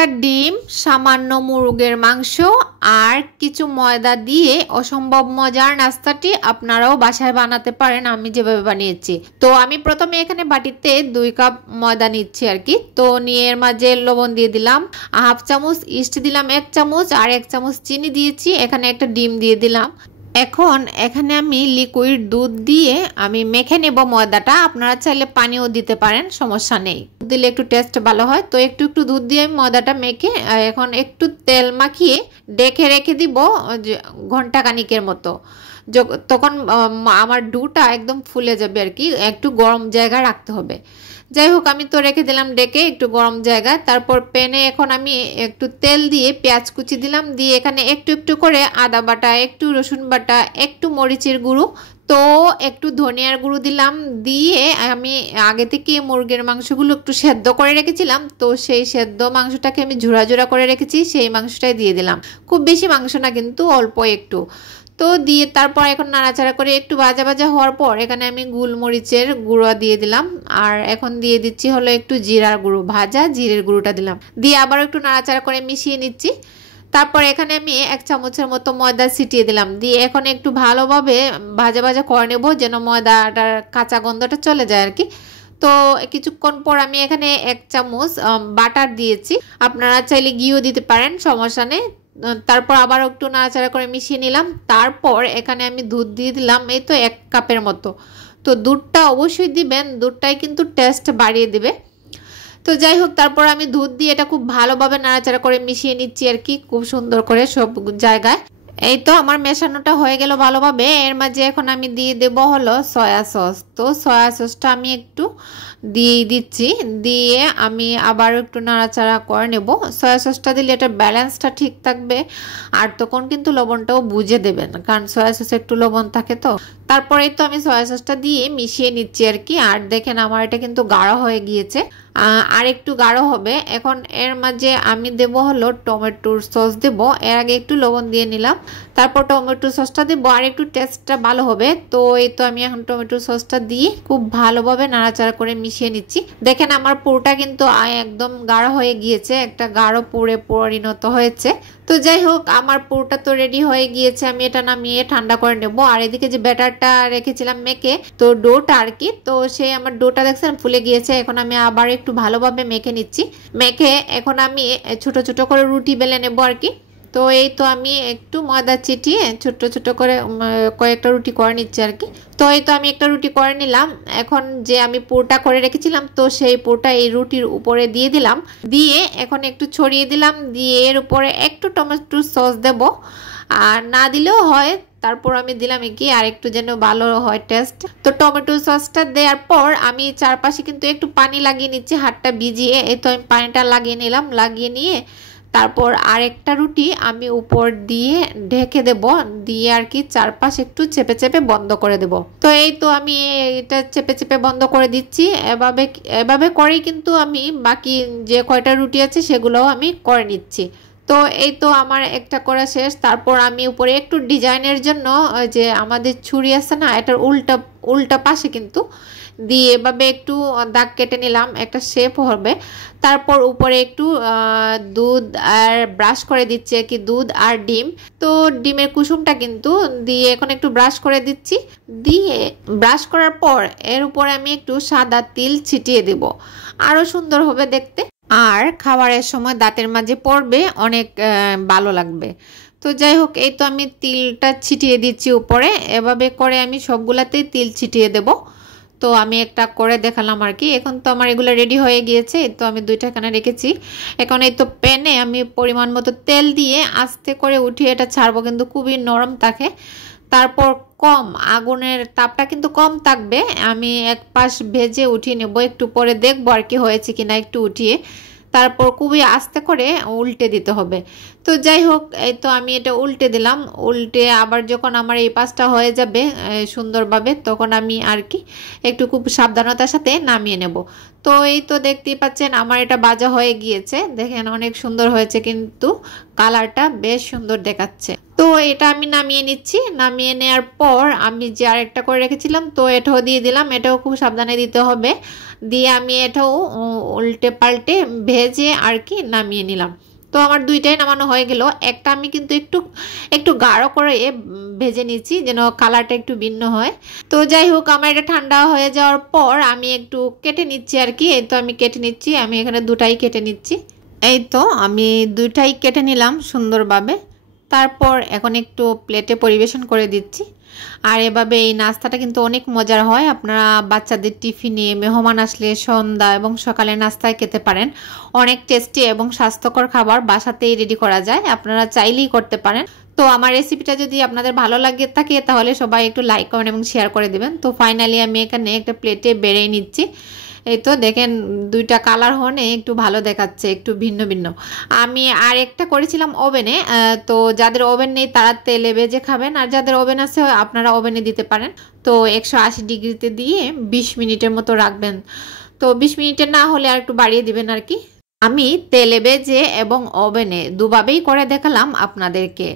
একটা ডিম, সামান্য মুরগের মাংস আর কিছু ময়দা দিয়ে অসম্ভব মজার নাস্তাটি আপনারাও বাসায় বানাতে পারেন আমি যেভাবে বানিয়েছি। তো আমি প্রথমে এখানে বাটিতে 2 কাপ ময়দা নিচ্ছি আর কি। তো নিয়ে এর মাঝে লবণ দিয়ে দিলাম, হাফ চামচ ইস্ট দিলাম 1 চামচ, আর 1 চামচ চিনি দিয়েছি, এখানে একটা ডিম দিয়ে দিলাম। এখন এখানে আমি লিকুইড দুধ দিয়ে আমি মেখে নেব ময়দাটা। আপনারা চাইলে পানিও দিতে পারেন, সমস্যা নেই, দিলে একটু টেস্ট ভালো হয়। তো একটু একটু দুধ দিয়ে আমি ময়দাটা মেখে এখন একটু তেল মাখিয়ে ডেকে রেখে দিব ঘন্টা খানিকের মতো। তখন আমার ডোটা একদম ফুলে যাবে আর কি, একটু গরম জায়গায় রাখতে হবে। যাই হোক, আমি তো রেখে দিলাম ডেকে একটু গরম জায়গায়। তারপর প্যানে এখন আমি একটু তেল দিয়ে পেঁয়াজ কুচি দিলাম, দিয়ে এখানে একটু একটু করে আদা বাটা, একটু রসুন বাটা, একটু মরিচের গুঁড়ো, তো একটু ধনিয়ার গুঁড়ো দিলাম। দিয়ে আমি আগে থেকে মুরগির মাংসগুলো একটু সেদ্ধ করে রেখেছিলাম, তো সেই সেদ্ধ মাংসটাকে আমি ঝুরা ঝুরা করে রেখেছি, সেই মাংসটাই দিয়ে দিলাম। খুব বেশি মাংস না কিন্তু, অল্প একটু। তো দিয়ে তারপর এখন নাড়াচাড়া করে একটু ভাজা ভাজা হওয়ার পর এখানে আমি গোলমরিচের গুঁড়ো দিয়ে দিলাম, আর এখন দিয়ে দিচ্ছি হলো একটু জিরার গুঁড়ো, ভাজা জিরের গুঁড়োটা দিলাম, দিয়ে আবার একটু নাড়াচাড়া করে মিশিয়ে নিচ্ছি। তারপর এখানে আমি 1 চামচের মতো ময়দা ছিটিয়ে দিলাম, দিয়ে এখন একটু ভালোভাবে ভাজা ভাজা করে নেব যেন ময়দাটার কাঁচা গন্ধটা চলে যায় আর কি। তো কিছুক্ষণ পর আমি এখানে 1 চামচ বাটার দিয়েছি, আপনারা চাইলে ঘিও দিতে পারেন, সমস্যা নেই। তারপর আবার একটু নাড়াচাড়া করে মিশিয়ে নিলাম। তারপর এখানে আমি দুধ দিয়ে দিলাম, এই তো 1 কাপের মতো। তো দুধটা অবশ্যই দিবেন, দুধটাই কিন্তু টেস্ট বাড়িয়ে দেবে। তো যাই হোক, তারপর আমি দুধ দিয়ে এটা খুব ভালোভাবে নাড়াচাড়া করে মিশিয়ে নিচ্ছি আর কি, খুব সুন্দর করে সব জায়গায়। এই তো আমার মেশানোটা হয়ে গেল ভালোভাবে। এর মাঝে এখন আমি দিয়ে দেব হলো সয়া সস। তো সয়া সসটা আমি একটু দিয়ে দিচ্ছি, দিয়ে আমি আবার একটু নাড়াচাড়া করে নেব। সয়া সসটা দিলে এটা ব্যালেন্সটা ঠিক থাকবে, আর তখন কিন্তু লবণটাও বুঝে দেবেন, কারণ সয়া সসে একটু লবণ থাকে। তো তারপরেই তো আমি সয়া সসটা দিয়ে মিশিয়ে নিচ্ছি আর কি। আর দেখেন আমার এটা কিন্তু গাঢ় হয়ে গিয়েছে, আর একটু গাঢ় হবে। এখন এর মাঝে আমি দেব হলো টমেটোর সস দেব, এর আগে একটু লবণ দিয়ে নিলাম, তারপর টমেটো সসটা দেবো আর একটু টেস্টটা ভালো হবে। তো এই তো আমি এখন টমেটো সসটা দিয়ে খুব ভালোভাবে নাড়াচাড়া করে মিশিয়ে নিচ্ছি। দেখেন আমার পুরোটা কিন্তু একদম গাঢ় হয়ে গিয়েছে, একটা গাঢ় পুরে পরিণত হয়েছে। তো যাই হোক, আমার পুরোটা তো রেডি হয়ে গিয়েছে, আমি এটা নামিয়ে ঠান্ডা করে নেব। আর এদিকে যে ব্যাটারটা রেখেছিলাম মেখে, তো ডোটা আর কি, তো সেই আমার ডোটা দেখছেন ফুলে গিয়েছে। এখন আমি আবার একটু ভালোভাবে মেখে নিচ্ছি। মেখে এখন আমি ছোট ছোট করে রুটি বেলে নেব আর কি। তো এই তো আমি একটু ময়দা চিটিয়ে ছোট ছোট করে কয়েকটা রুটি করে নিচ্ছি আর কি। তো এই তো আমি একটা রুটি করে নিলাম। এখন যে আমি পুরটা করে রেখেছিলাম, তো সেই পুরটা এই রুটির উপরে দিয়ে দিলাম, দিয়ে এখন একটু ছড়িয়ে দিলাম, দিয়ে এর উপরে একটু টমেটো সস দেব, আর না দিলেও হয়। তারপর আমি দিলাম কি আর একটু যেন ভালো হয় টেস্ট। তো টমেটো সসটা দেওয়ার পর আমি চারপাশে কিন্তু একটু পানি লাগিয়ে নিচ্ছি, হাতটা ভিজিয়ে। এই তো আমি পানিটা লাগিয়ে নিলাম, লাগিয়ে নিয়ে তারপর আরেকটা রুটি আমি উপর দিয়ে ঢেকে দেব, দিয়ে আর কি চারপাশে একটু চেপে চেপে বন্ধ করে দেব। তো এই তো আমি এটা চেপে চেপে বন্ধ করে দিচ্ছি। এভাবে এভাবে করেই কিন্তু আমি বাকি যে কয়টা রুটি আছে সেগুলোও আমি করে নিচ্ছি। তো এই তো আমার একটা করা শেষ। তারপর আমি উপরে একটু ডিজাইনের জন্য যে আমাদের ছুরি আছে না, এটার উল্টা উল্টা পাশে কিন্তু দিয়ে এভাবে একটু দাগ কেটে নিলাম, একটা শেপ হবে। তারপর উপরে একটু দুধ আর ব্রাশ করে দিচ্ছি আর কি, দুধ আর ডিম। তো ডিমের কুসুমটা কিন্তু দিয়ে এখন একটু ব্রাশ করে দিচ্ছি, দিয়ে ব্রাশ করার পর এর উপরে আমি একটু সাদা তিল ছিটিয়ে দেব, আরো সুন্দর হবে দেখতে, আর খাবারের সময় দাঁতের মাঝে পড়বে, অনেক ভালো লাগবে। তো যাই হোক, এই তো আমি তিলটা ছিটিয়ে দিচ্ছি উপরে। এভাবে করে আমি সবগুলাতেই তিল ছিটিয়ে দেব। তো আমি একটা করে দেখালাম আর কি। এখন তো আমার এগুলো রেডি হয়ে গিয়েছে, তো আমি 2টা এখানে রেখেছি। এখন এই তো প্যানে আমি পরিমাণ মতো তেল দিয়ে আস্তে করে উঠিয়ে এটা ছাড়বো, কিন্তু খুবই নরম থাকে। তারপর কম আগুনের তাপটা কিন্তু কম থাকবে, আমি এক পাশ ভেজে উঠিয়ে নেব, একটু পরে দেখবো আর কি হয়েছে কিনা, একটু উঠিয়ে তারপর খুবই আস্তে করে উল্টে দিতে হবে। তো যাই হোক, এই তো আমি এটা উল্টে দিলাম, উল্টে আবার যখন আমার এই পাশটা হয়ে যাবে সুন্দরভাবে, তখন আমি আর কি একটু খুব সাবধানতার সাথে নামিয়ে নেব। তো এই তো দেখতেই পাচ্ছেন আমার এটা ভাজা হয়ে গিয়েছে, দেখেন অনেক সুন্দর হয়েছে, কিন্তু কালারটা বেশ সুন্দর দেখাচ্ছে। তো এটা আমি নামিয়ে নিচ্ছি। নামিয়ে নেওয়ার পর আমি যে আরেকটা করে রেখেছিলাম তো এটাও দিয়ে দিলাম। এটাও খুব সাবধানে দিতে হবে। দিয়ে আমি এটাও উল্টে পাল্টে ভেজে আর কি নামিয়ে নিলাম। তো আমার দুইটাই নামানো হয়ে গেল। একটা আমি কিন্তু একটু একটু গাঢ় করে ভেজে নিচ্ছি যেন কালারটা একটু ভিন্ন হয়। তো যাই হোক, আমার এটা ঠান্ডা হয়ে যাওয়ার পর আমি একটু কেটে নিচ্ছি আর কি। এই তো আমি কেটে নিচ্ছি, আমি এখানে দুটাই কেটে নিচ্ছি। এই তো আমি দুইটাই কেটে নিলাম সুন্দরভাবে। তারপর এখন একটু প্লেটে পরিবেশন করে দিচ্ছি। আর এভাবে এই নাস্তাটা কিন্তু অনেক মজার হয়, আপনারা বাচ্চাদের টিফিনে, মেহমান আসলে, সন্ধ্যা এবং সকালে নাস্তায় খেতে পারেন। অনেক টেস্টি এবং স্বাস্থ্যকর খাবার বাসাতেই রেডি করা যায়, আপনারা চাইলেই করতে পারেন। তো আমার রেসিপিটা যদি আপনাদের ভালো লাগে থাকে তাহলে সবাই একটু লাইক করেন এবং শেয়ার করে দেবেন। তো ফাইনালি আমি এখানে একটা প্লেটে বেড়ে নিচ্ছি। এই তো দেখেন দুইটা কালার হনে একটু ভালো দেখাচ্ছে, একটু ভিন্ন ভিন্ন। আমি আর একটা করেছিলাম ওভেনে। তো যাদের ওভেন নেই তারা তেলে ভেজে খাবেন, আর যাদের ওভেন আছে আপনারা ওভেনে দিতে পারেন। তো 180 ডিগ্রিতে দিয়ে 20 মিনিটের মতো রাখবেন। তো 20 মিনিটের না হলে আর একটু বাড়িয়ে দিবেন আর কি। আমি তেলে ভেজে এবং ওভেনে দুভাবেই করে দেখালাম আপনাদেরকে।